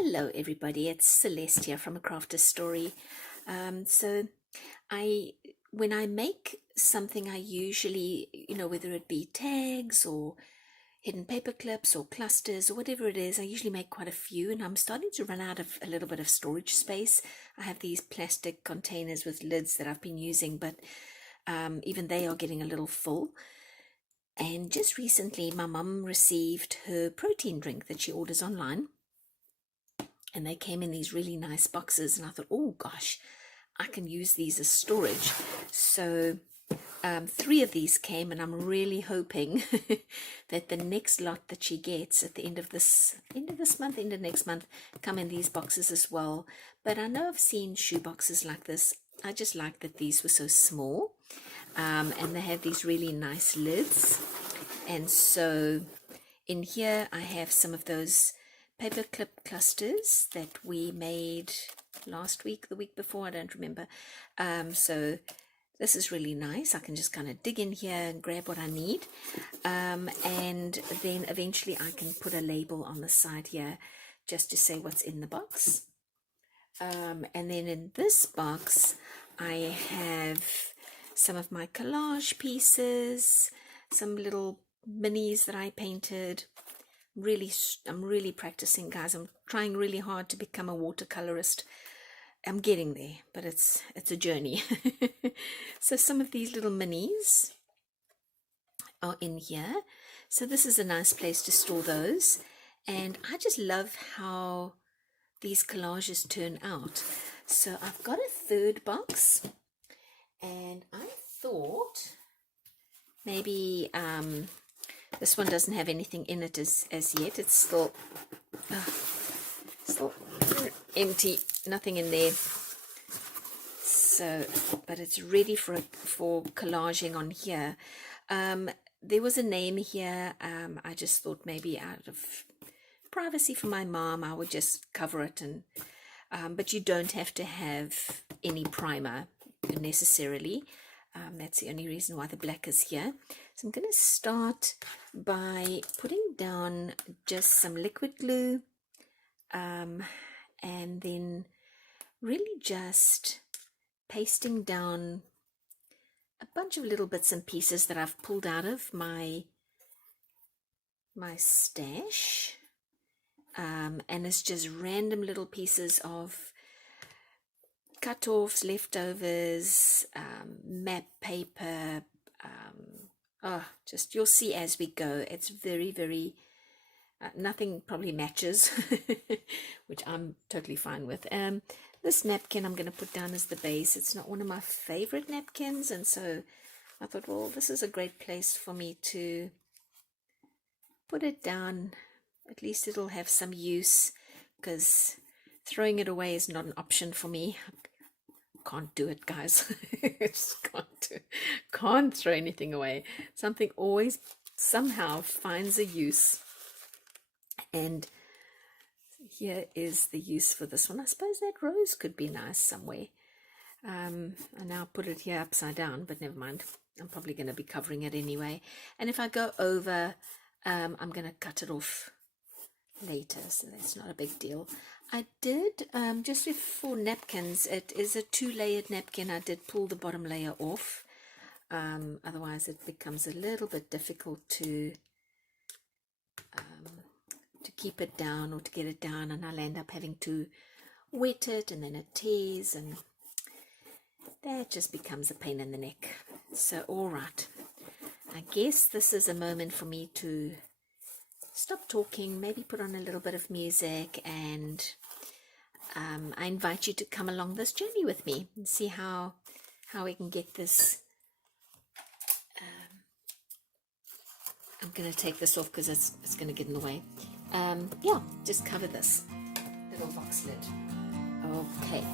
Hello everybody, it's Celeste here from A Crafter's Story. So when I make something, I usually, whether it be tags or hidden paper clips or clusters or whatever it is, I usually make quite a few, and I'm starting to run out of a little bit of storage space. I have these plastic containers with lids that I've been using, but even they are getting a little full. And just recently, my mum received her protein drink that she orders online. And they came in these really nice boxes, and I thought, oh gosh, I can use these as storage. So 3 of these came, and I'm really hoping that the next lot that she gets at the end of next month, come in these boxes as well. But I know I've seen shoe boxes like this. I just like that these were so small, and they have these really nice lids. And so in here I have some of those paper clip clusters that we made last week, the week before, I don't remember. So this is really nice. I can just kind of dig in here and grab what I need. And then eventually I can put a label on the side here just to say what's in the box. And then in this box, I have some of my collage pieces, some little minis that I painted. I'm really practicing, guys. I'm trying really hard to become a watercolorist. I'm getting there, but it's a journey. So some of these little minis are in here. So this is a nice place to store those. And I just love how these collages turn out. So I've got a third box, and I thought maybe this one doesn't have anything in it as yet. It's still empty, nothing in there. So, but it's ready for collaging on here. There was a name here. I just thought maybe out of privacy for my mom, I would just cover it. And but you don't have to have any primer necessarily. That's the only reason why the black is here. So I'm going to start by putting down just some liquid glue, and then really just pasting down a bunch of little bits and pieces that I've pulled out of my stash, and it's just random little pieces of cut-offs, leftovers, map paper, just you'll see as we go. It's very, very, nothing probably matches, which I'm totally fine with. This napkin I'm going to put down as the base. It's not one of my favorite napkins, and so I thought, well, this is a great place for me to put it down. At least it'll have some use, because throwing it away is not an option for me. Can't do it, guys. Just can't throw anything away. Something always somehow finds a use, and here is the use for this one. I suppose that rose could be nice somewhere. I now put it here upside down, but never mind. I'm probably going to be covering it anyway, and if I go over, I'm going to cut it off later, so that's not a big deal. I did, just for napkins, it is a 2-layered napkin. I did pull the bottom layer off, otherwise it becomes a little bit difficult to keep it down or to get it down, and I'll end up having to wet it, and then it tears, and that just becomes a pain in the neck. So alright, I guess this is a moment for me to stop talking, maybe put on a little bit of music, and I invite you to come along this journey with me and see how we can get this. I'm going to take this off because it's going to get in the way. Yeah, just cover this little box lid. Okay.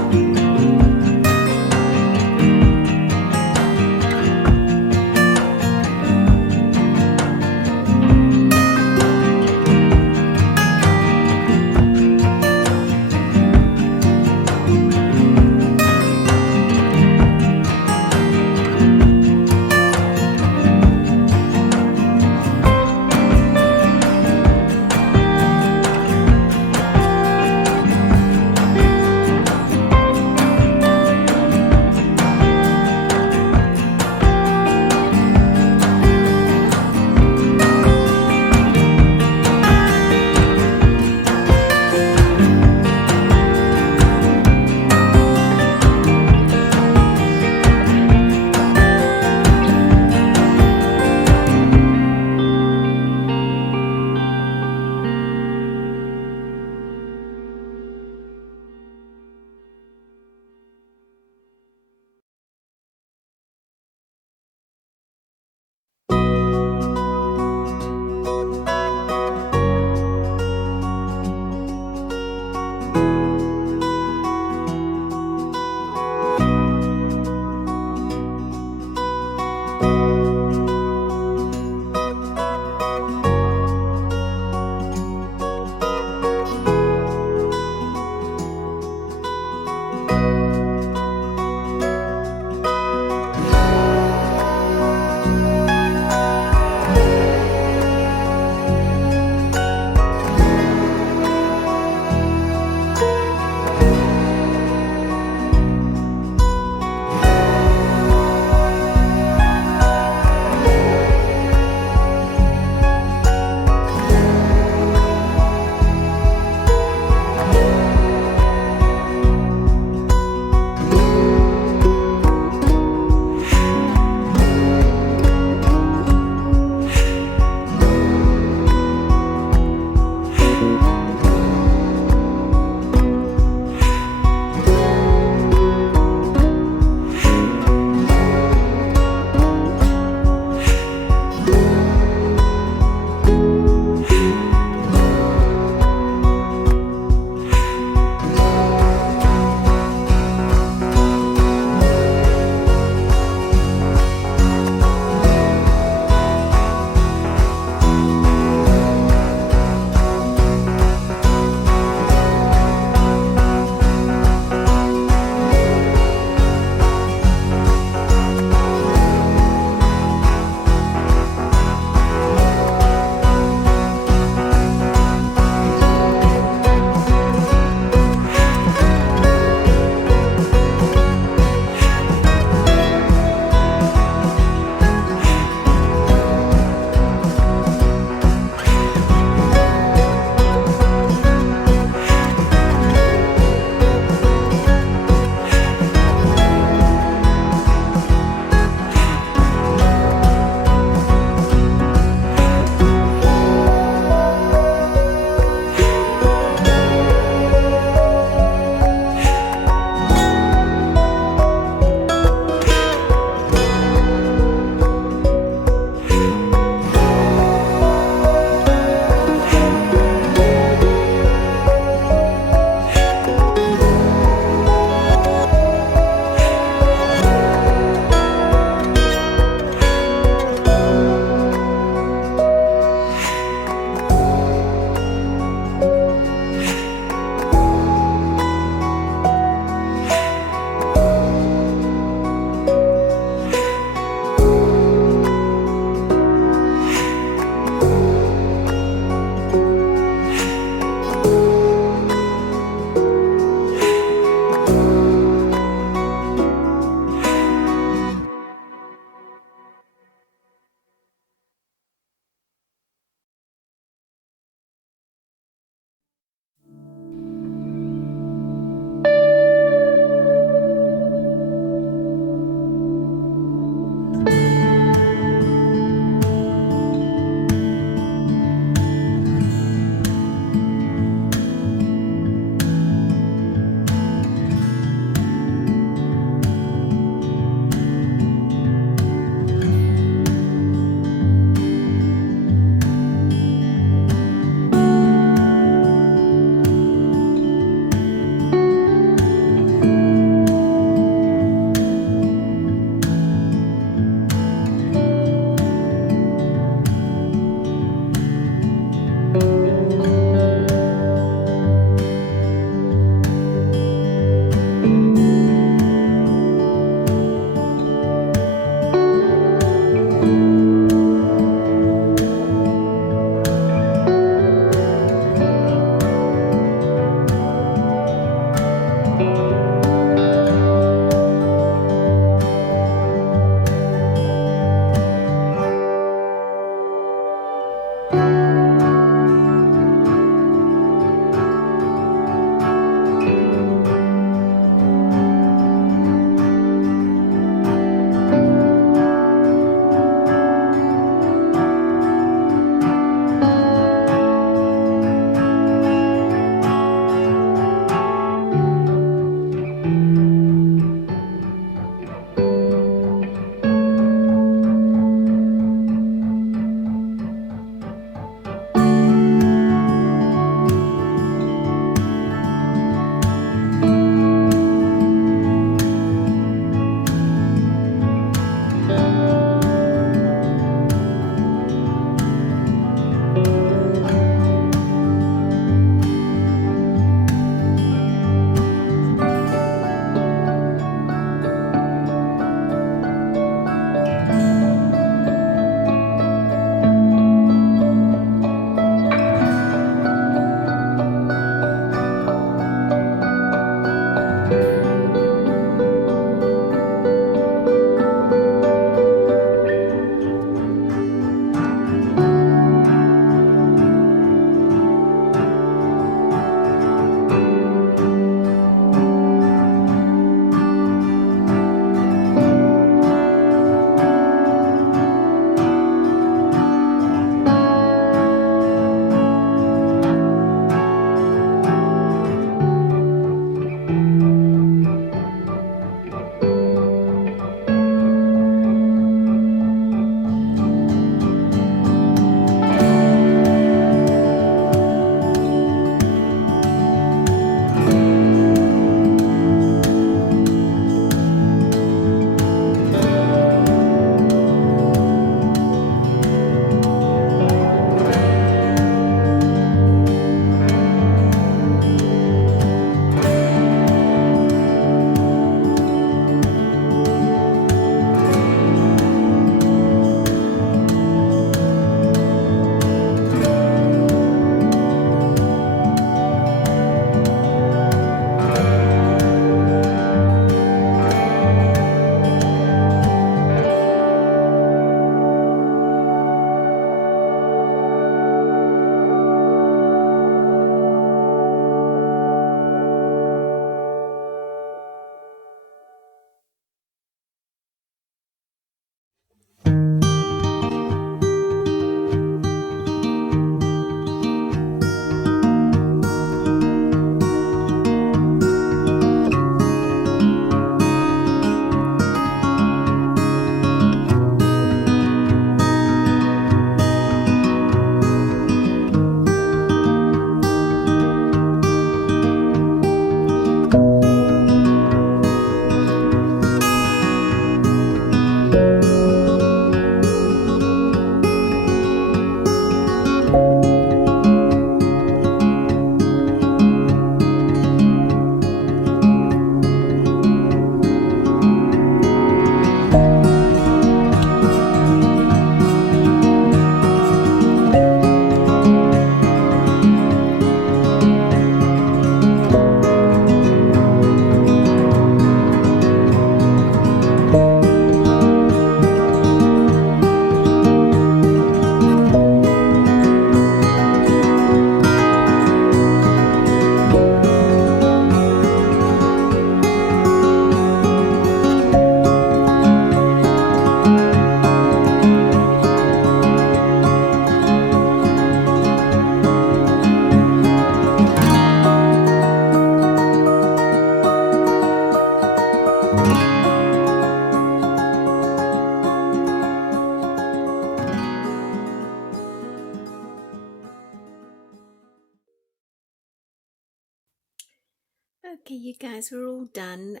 Okay, you guys, we're all done.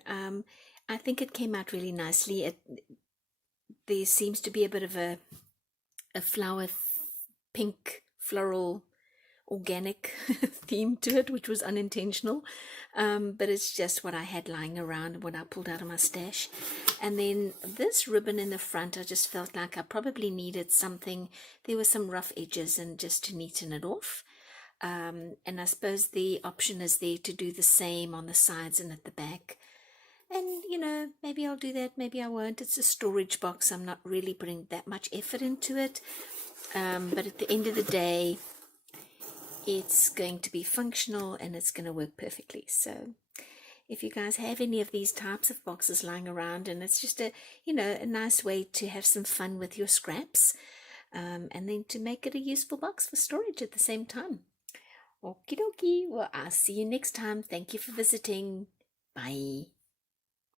I think it came out really nicely. There seems to be a bit of a flower, pink floral organic theme to it, which was unintentional, but it's just what I had lying around when I pulled out of my stash. And then this ribbon in the front, I just felt like I probably needed something. There were some rough edges, and just to neaten it off. And I suppose the option is there to do the same on the sides and at the back. And maybe I'll do that, maybe I won't. It's a storage box. I'm not really putting that much effort into it, but at the end of the day, it's going to be functional and it's going to work perfectly. So if you guys have any of these types of boxes lying around, and it's just a nice way to have some fun with your scraps, and then to make it a useful box for storage at the same time. Okie dokie. Well, I'll see you next time. Thank you for visiting. Bye.